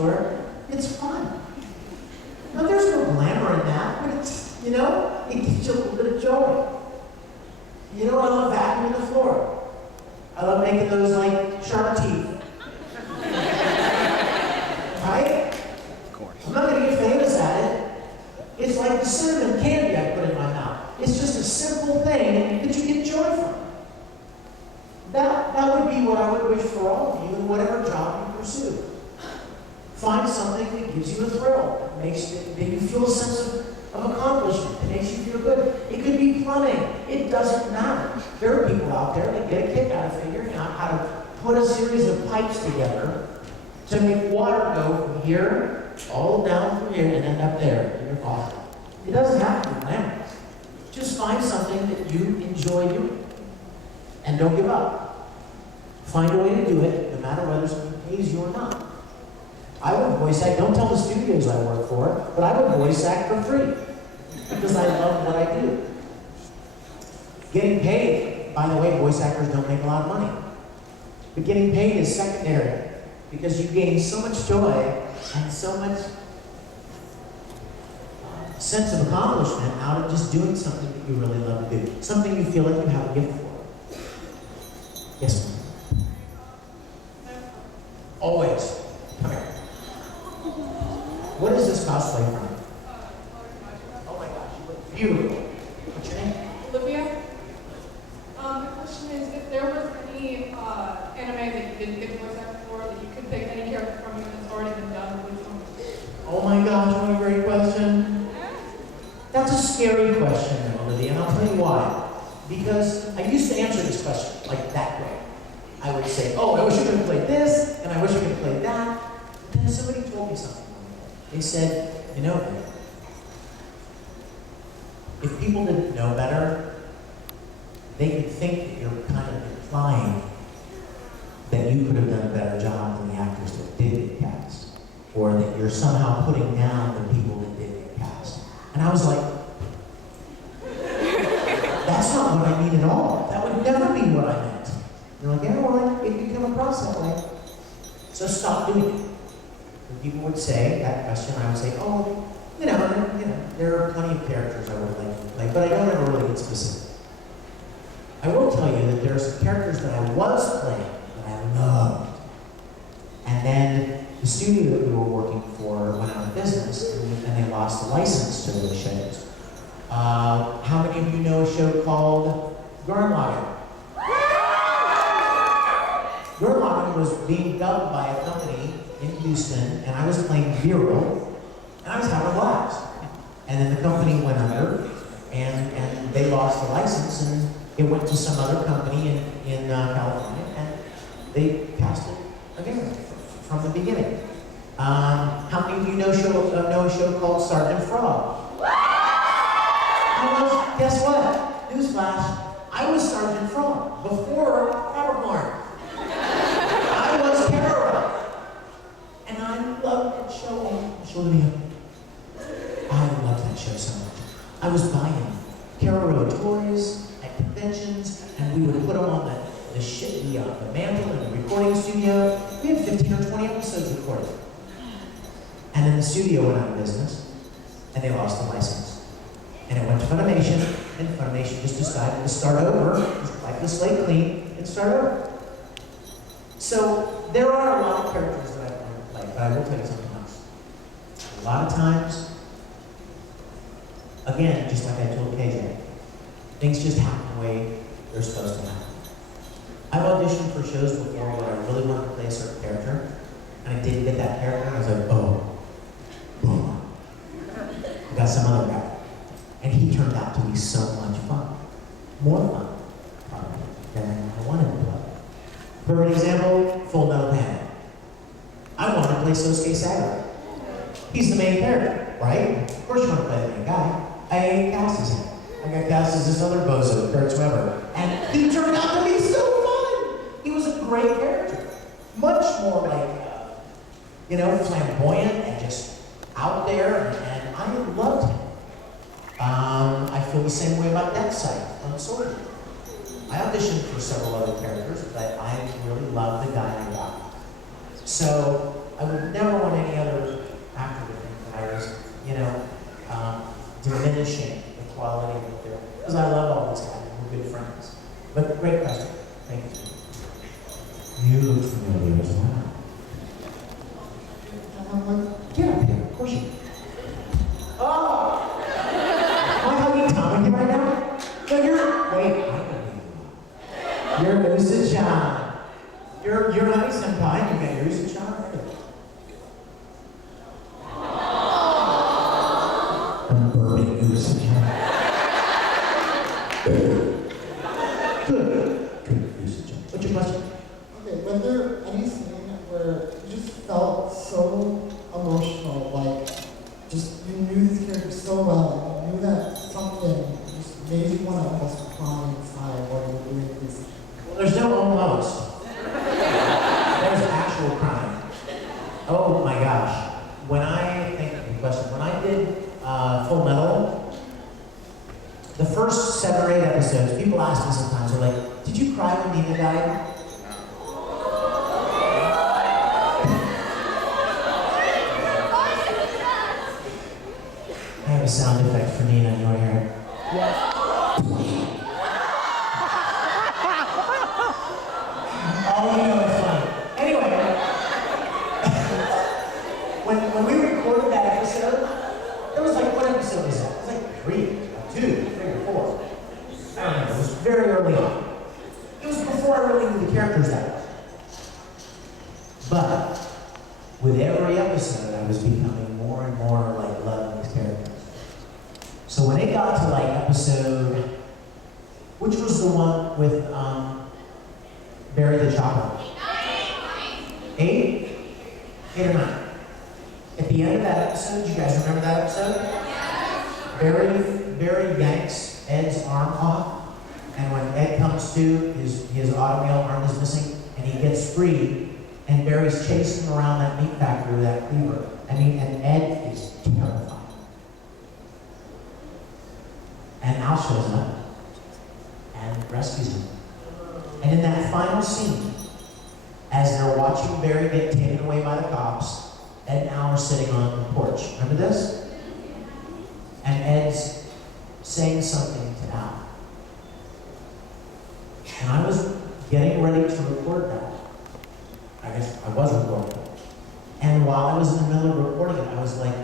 store, it's fun. Now, there's no glamour in that, but it's, you know, it gives you a little bit of joy. You know, I love vacuuming the floor. I love making those, like, sharp teeth. Right? Of course. I'm not going to get famous at it. It's like the cinnamon candy I put in my mouth. It's just a simple thing that you get joy from. That would be what I would wish for all of you in whatever job you pursue. Find something that gives you a thrill, that you feel a sense of accomplishment, that makes you feel good. It could be plumbing. It doesn't matter. There are people out there that get a kick out of figuring out how to put a series of pipes together to make water go from here, all down through here, and end up there in your faucet. It doesn't have to be glamorous. Just find something that you enjoy doing. And don't give up. Find a way to do it, no matter whether someone pays you or not. I would voice act, don't tell the studios I work for, but I would voice act for free. Because I love what I do. Getting paid, by the way, voice actors don't make a lot of money. But getting paid is secondary, because you gain so much joy and so much sense of accomplishment out of just doing something that you really love to do. Something you feel like you have a gift for. Yes, ma'am. Always. Come here. What is this cosplay from? Oh my gosh, you look beautiful. What's your name? Olivia. The question is, if there was any anime that you didn't get to voice act for, that you could pick any character from you that's already been done with someone. Oh my gosh, what a great question. That's a scary question, Olivia, and I'll tell you why. Because I used to answer this question like that way. I would say, oh, I wish I could have played this, and I wish I could have played that. But then somebody told me something. They said, you know, if people didn't know better, they could think that you're kind of implying that you could have done a better job than the actors that did get cast, or that you're somehow putting down the people that did get cast. And I was like, that's not what I mean at all. That would never be what I meant. They're like, yeah, well, it could come across that way. So stop doing it. When people would say that question, I would say, oh, there are plenty of characters I would like to play, but I don't ever really get specific. I will tell you that there are some characters that I was playing that I loved. And then the studio that we were working for went out of business, and they lost the license to those shows. How many of you know a show called Gurren Lagann was being dubbed by a company in Houston, and I was playing Viral, and I was having a blast. And then the company went under, and they lost the license, and it went to some other company in California, and they cast it again from the beginning. How many of you know a show called Sergeant Frog? Guess what? Newsflash, I was Sergeant Frog before Capricorn. I was Kara. And I loved that show. I loved that show so much. I was buying Kara toys at conventions, and we would put them on the mantle in the recording studio. We had 15 or 20 episodes recorded. And then the studio went out of business, and they lost the license. And it went to Funimation, and Funimation just decided to start over, just wipe the slate clean, and start over. So there are a lot of characters that I want to play, but I will tell you something else. A lot of times, again, just like I told KJ, things just happen the way they're supposed to happen. I've auditioned for shows before where I really wanted to play a certain character, and I didn't get that character, and I was like, oh, boom. I got some other guy. And he turned out to be so much fun. More fun, probably, than I wanted to play. For an example, Full Metal Panic. I wanted to play Sosuke Sagara. He's the main character, right? Of course you want to play the main guy. I ain't cast as him. I got cast as this other bozo, Kurt Weber. And he turned out to be so fun! He was a great character. Much more like, flamboyant and just out there, and I loved him. I feel the same way about Death Sight on Soldier. I auditioned for several other characters, but I really love the guy I got. So, I would never want any other actor to think that I was, you know, diminishing the quality of their, because I love all these guys, we're good friends. But great question. Thank you. You look familiar as well. Get up here, of course you do. Oh! Am I hugging Tommy right now? No, wait, you're Usa-chan. You're Honey Senpai, you got Usa-chan. I'm burning Usa-chan. Good, Usa-chan. What's your question? Okay, was there any scene where you just felt so emotional, like, just you knew this character so well, and you knew that something just made you want to almost cry inside while you were doing this? Well, there's no almost. There's actual crying. Oh my gosh. When I did Full Metal, the first 7 or 8 episodes, people ask me sometimes, they're like, did you cry when Nina died? I have a sound effect for Nina, you want to hear it? Yes. Oh, you know it's funny. Anyway, when we recorded that episode, it was like, what episode was that? It was like 3, 2, 3 or 4. I don't know, it was very early on. It was before I really knew the characters that well. But with every episode, I was becoming more and more like loving these characters. So when it got to like episode, which was the one with Barry the Chopper? 8? 8 or 9? At the end of that episode, do you guys remember that episode? Barry yanks Ed's arm off, and when Ed comes to, his automail arm is missing, and he gets free, and Barry's chasing him around that meat factory with that cleaver. And Ed is terrified. And Al shows up and rescues him. And in that final scene, as they're watching Barry get taken away by the cops, Ed and Al are sitting on the porch. Remember this? And Ed's saying something to Al. And I was getting ready to record that. I guess I was recording it. And while I was in the middle of recording it, I was like,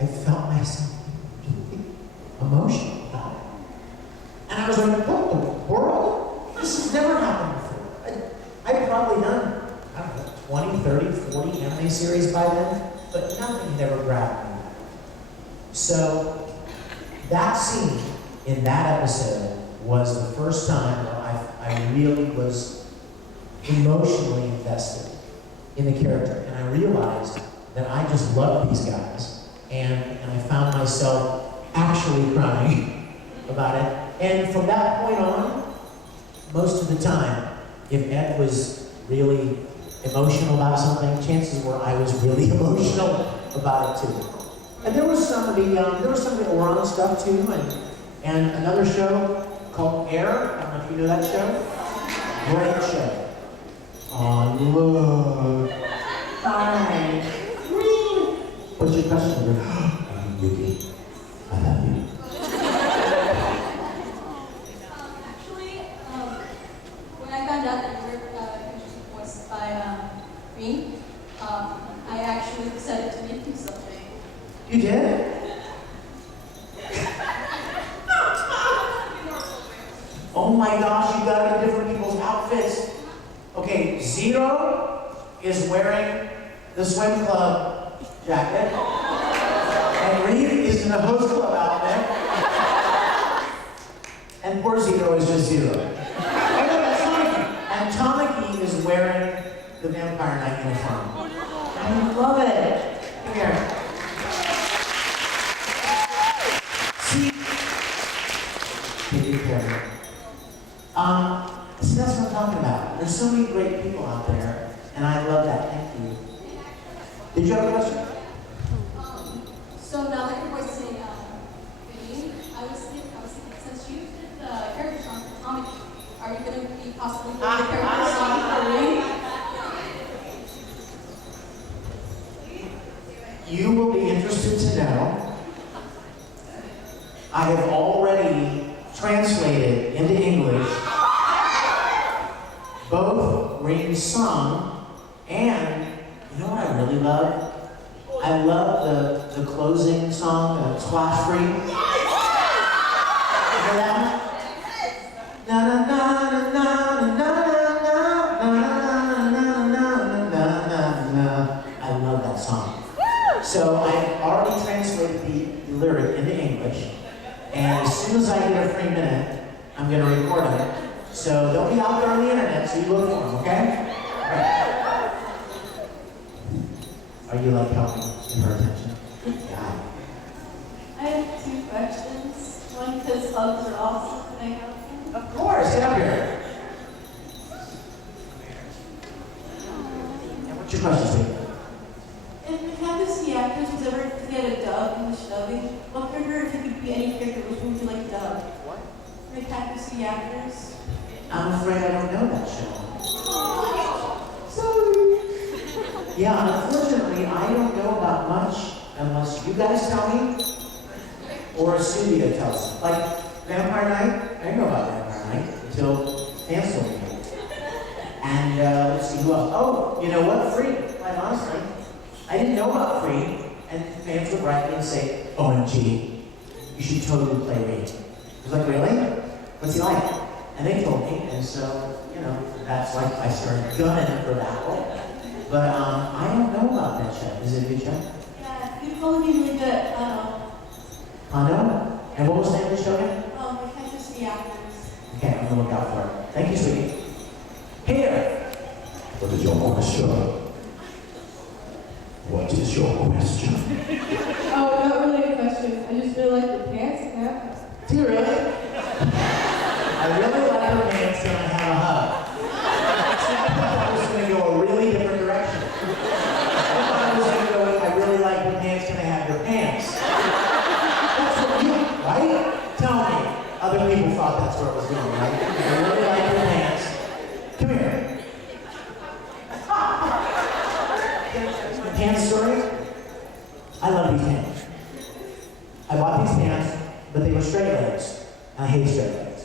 I felt myself really emotional about it. And I was like, what the world? This has never happened before. I'd probably done, I don't know, 20, 30, 40 anime series by then, but nothing had ever grabbed me. So that scene in that episode was the first time where I really was emotionally invested in the character. And I realized that I just loved these guys. And I found myself actually crying about it. And from that point on, most of the time, if Ed was really emotional about something, chances were I was really emotional about it too. And there was some of the Oron stuff too, and another show called Air. I don't know if you know that show. Great show. On love. Hi. What's your question? I'm Yuki. I love you. Actually, when I found out that you were voiced by me, I actually decided to make you something. You did? Oh my gosh, you got into different people's outfits. Okay, Zero is wearing the swim club jacket. And Reed is in a host club outfit. And poor Zero is just Zero. Oh no, that's Tamaki. And Tamaki is wearing the Vampire Knight uniform. I love it. Come here. See? Take care of it. See, that's what I'm talking about. There's so many great people out there, and I love that. Thank you. Did you have a question? So now that you're voicing Vinny, I was thinking, since you did the character song for Tommy, are you going to be possibly doing the character song for me? you will be interested to know I have already translated into English both Ring's song and, you know what I really love? I love the closing song, Splash Free. You hear that one? Na na na na na na na. I love that song. So I've already translated the lyric into English, and as soon as I get a free minute, I'm going to record it. So they'll be out there on the internet, so you look for them, okay? All right. Are you like helping in her attention? Yeah. I have 2 questions. One, because hugs are awesome, and I have them. Of course, get up here. And what's your question, Steve? If the Candace actors was ever to get a dub in the shoving, what character, if you could be any character, which one would you like dub? What? The Candace actors. I'm afraid I don't know that show. Sorry. Yeah, unfortunately, I don't know about much unless you guys tell me or a studio tells me. Like Vampire Night, I know about Vampire Night until fans told me. And let's see who else. Oh, you know what? Free. Quite honestly, I didn't know about Free, and fans would write me and say, "OMG, you should totally play Reed." I was like, "Really? What's he like?" And they told me, and so, you know, that's like I started gunning for that one. But I don't know about that show. Is it a good show? Yeah, you probably be really good at Hondo? And what was the name of the show again? the Candace actors. Okay, I'm gonna look out for it. Thank you, sweetie. Peter! What is your question? What is your question? Oh, not really a question. I just feel like the pants have. Do you really? I really like her pants and I have a hug. See, I thought I was gonna go a really different direction. I thought I was gonna go with, I really like her pants, can I have your pants? That's what you, right? Tell me. Other people thought that's where it was going, right? I really like your pants. Come here. Pants story? I love these pants. I bought these pants, but they were straight legs. And I hate straight legs.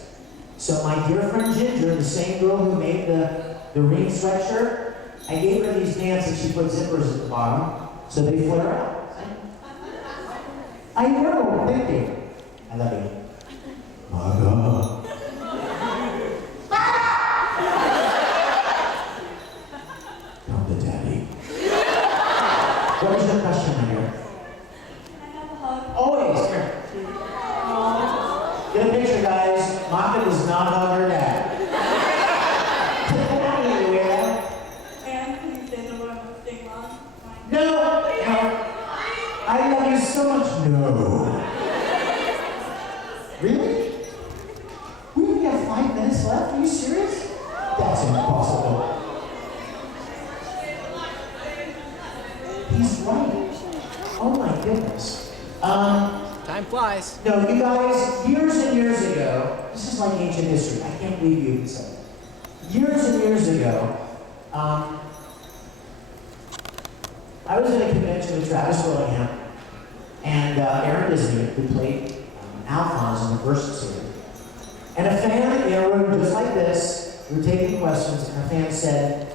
So my dear friend Ginger, the same girl who made the Reed sweatshirt, I gave her these pants and she put zippers at the bottom, so they flare out. I know, thank you. I love you. My God. Come to daddy. What was your question, my dear? Can I have a hug? Always, here. Get a picture, guys. Maka does not hug her dad. You hear that? And can you say the word thing wrong? No, no. I love you so much. No. Really? We only have 5 minutes left? Are you serious? That's impossible. He's right. Oh my goodness. Time flies. No, you guys, years and years ago, this is like ancient history. I can't believe you even said it. Years and years ago, I was at a convention with Travis Willingham and Aaron Disney, who played Alphonse in the first series. And a fan in a room just like this, we were taking questions, and a fan said,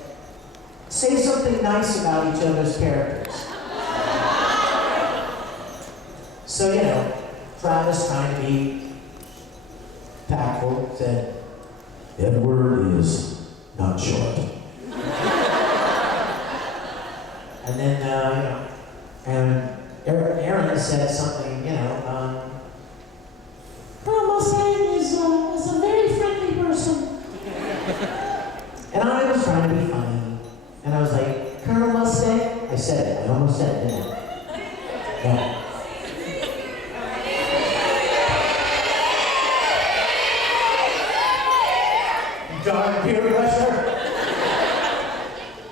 "Say something nice about each other's characters." So, you know, Travis, trying to be tactful, said, Edward is not short. and then, you know, and Aaron said something, you know, Colonel Mustang is a very friendly person. And I was trying to be funny. And I was like, Colonel Mustang? I said it. I almost said it, didn't I? Yeah. Darn peer pressure.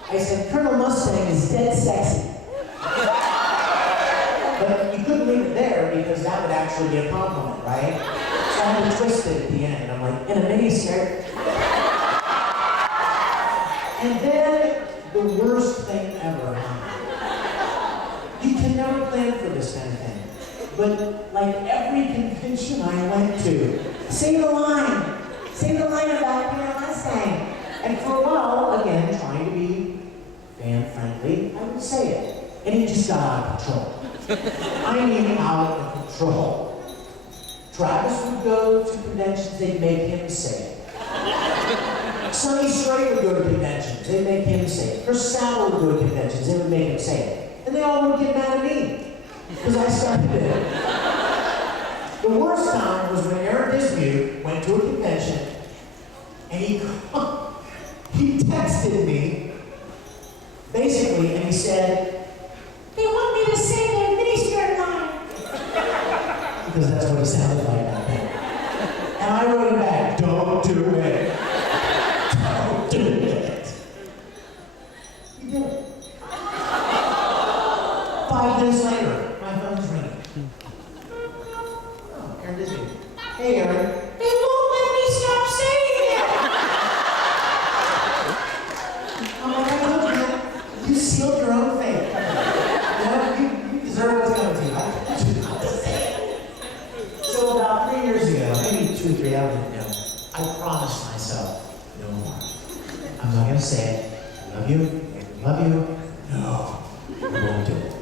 I said, Colonel Mustang is dead sexy. But you couldn't leave it there because that would actually be a compliment, right? So I had to twist it at the end. I'm like, in a miniskirt. And then the worst thing ever happened. You can never But like every convention I went to, say the line about Beyonce. And for a while, again, trying to be fan-friendly, I would say it. And it just got out of control. I mean, out of control. Travis would go to conventions, they'd make him say it. Sonny Strait would go to conventions, they'd make him say it. Chris Sal would go to conventions, they would make him say it. And they all would get mad at me, because I started it. The worst time was when Aaron Dismuke went to a convention, and he texted me, basically, and he said, "They want me to say their miniskirt line." Because that's what he sounded like back then. And I wrote him back, "Don't do it. Don't do it." He did it. 5 minutes later, my phone's ringing. Oh, Aaron Disney. "Hey, Aaron." "They won't let me stop saying it." I'm like, "I told you, man. You sealed your own fate. You deserve what's coming to you. I told you not to say it." So about 3 years ago, maybe 2 or 3, I don't even know, I promised myself, no more. I'm not going to say it. I love you. I love you. No, I won't do it.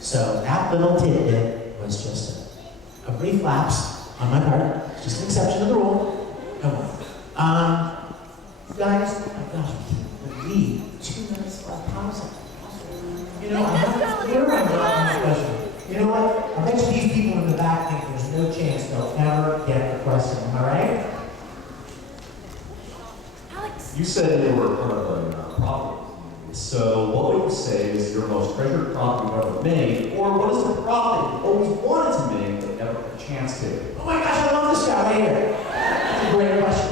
So that little tidbit was just a brief lapse on my part, just an exception to the rule. No more. Guys, oh gosh, I can't believe 2 minutes left. How is that possible? You know, where am I going with this question? You know what? I bet you these people in the back think there's no chance they'll ever get the question. Am I right? You said you were part of a property. So what would you say is your most treasured prop you've ever made, or what is the prop that you always wanted to make but never had a chance to? Oh my gosh, I love this guy right here. That's a great question.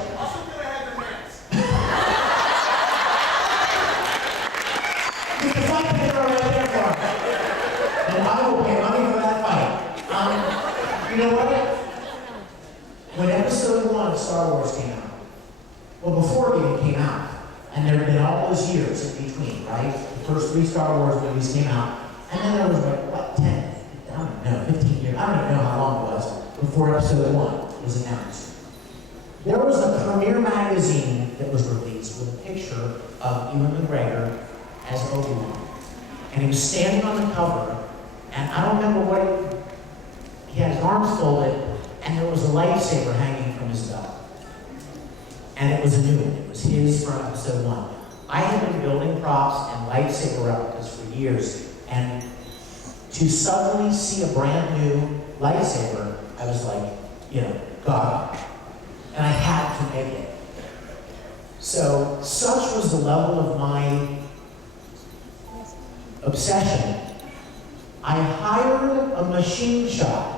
It's the fight picture right there for him. And I will pay money for that fight. You know what? When episode 1 of Star Wars came out, well, before it even came out, and there had been all those years in between, right? The first 3 Star Wars movies came out, and then there was like, what, 10, I don't know, 15 years, I don't even know how long it was before episode 1 was announced. There was a premiere magazine that was released with a picture of Ewan McGregor as Obi-Wan. And he was standing on the cover, and I don't remember what, he had his arms folded, and there was a lightsaber hanging from his belt. And it was a new one. It was his from episode 1. I had been building props and lightsaber replicas for years, and to suddenly see a brand new lightsaber, I was like, you know, God. And I had to make it. So, such was the level of my obsession. I hired a machine shop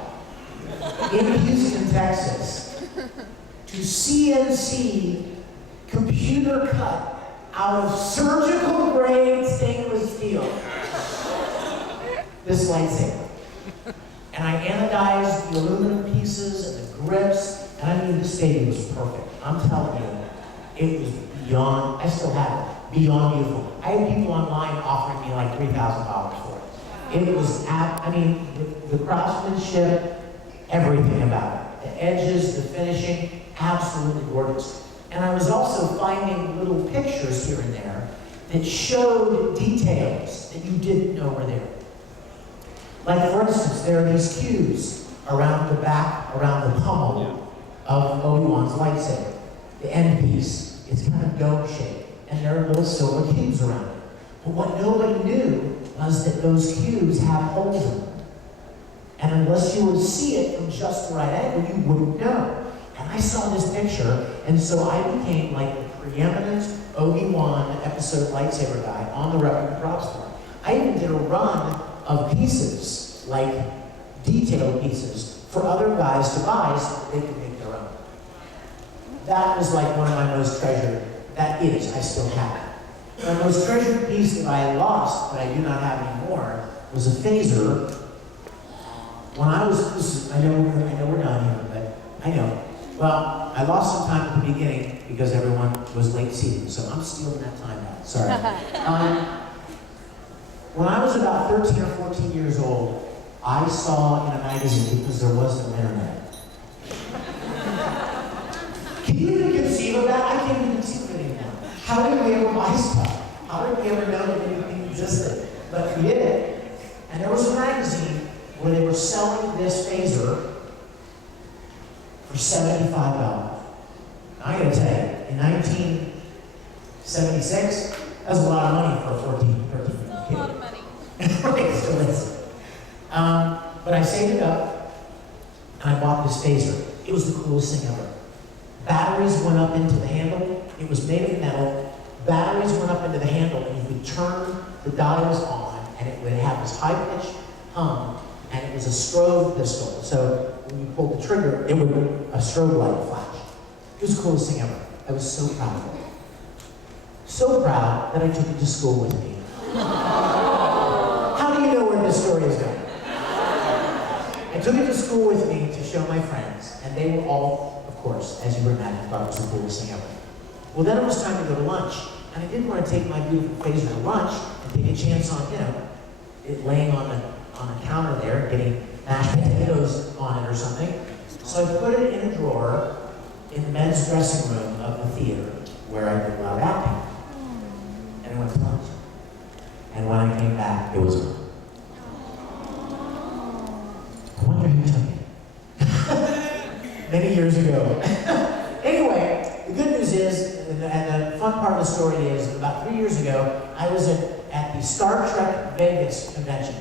in Houston, Texas, to CNC computer cut out of surgical grade stainless steel this lightsaber. And I anodized the aluminum pieces and the grips, and I mean, this baby was perfect. I'm telling you, it was beyond, I still have it, beyond beautiful. I had people online offering me like $3,000 for it. It was, I mean, the craftsmanship, everything about it. The edges, the finishing, absolutely gorgeous. And I was also finding little pictures here and there that showed details that you didn't know were there. Like, for instance, there are these cues around the back, around the pommel of Obi-Wan's lightsaber. The end piece is kind of dome-shaped, and there are little silver cubes around it. But what nobody knew was that those cubes have holes in them. And unless you would see it from just the right angle, you wouldn't know. And I saw this picture, and so I became like the preeminent Obi-Wan episode lightsaber guy on the replica prop store. I even did a run of pieces, like detailed pieces, for other guys to buy so that they could make their own. That was like one of my most treasured, that is, I still have it. My most treasured piece that I lost, but I do not have anymore, was a phaser. When I was, I know we're done here, but I know. Well, I lost some time at the beginning because everyone was late seating, so I'm stealing that time back. Sorry. When I was about 13 or 14 years old, I saw in a magazine, because there was no internet. Can you even conceive of that? I can't even conceive of it anymore. How did we ever buy stuff? How did we ever know that anything existed? But we did it. And there was a magazine where they were selling this phaser for $75. Now, I gotta tell you, in 1976, that was a lot of money for a 14, 13 year old kid. A lot of money. Right, it still is. But I saved it up, and I bought this phaser. It was the coolest thing ever. Batteries went up into the handle. It was made of metal. Batteries went up into the handle, and you could turn the dials on, and it would have this high-pitched hum, and it was a strobe pistol. So when you pulled the trigger, it would a strobe light flash. It was the coolest thing ever. I was so proud of it. So proud that I took it to school with me. How do you know where this story is going? I took it to school with me to show my friends, and they were all, of course, as you would imagine, thought it was the coolest thing ever. Well, then it was time to go to lunch, and I didn't want to take my beautiful phaser to lunch and take a chance on, it laying on the counter there, getting mashed potatoes on it or something. So I put it in a drawer in the men's dressing room of the theater where I did loud acting. And I went to lunch. And when I came back, it was gone. I wonder who took it. Many years ago. Anyway, the good news is, and the fun part of the story is, about 3 years ago, I was at the Star Trek Vegas convention.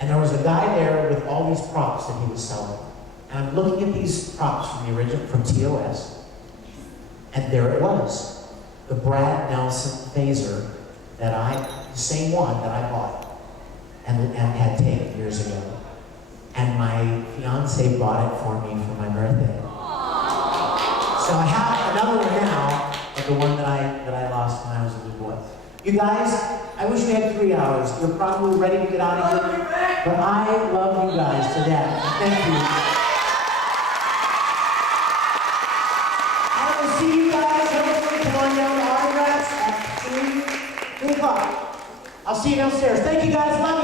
And there was a guy there with all these props that he was selling. And I'm looking at these props from the original, from TOS. And there it was. The Brad Nelson phaser the same one that I bought and had taken years ago. And my fiance bought it for me for my birthday. So I have another one now, but the one that I lost when I was a little boy. You guys, I wish we had 3 hours. You're probably ready to get out of here, but I love you guys to death. Thank you. I will see you guys. Hopefully, come on down to autographs at 3 o'clock. I'll see you downstairs. Thank you guys. Love you.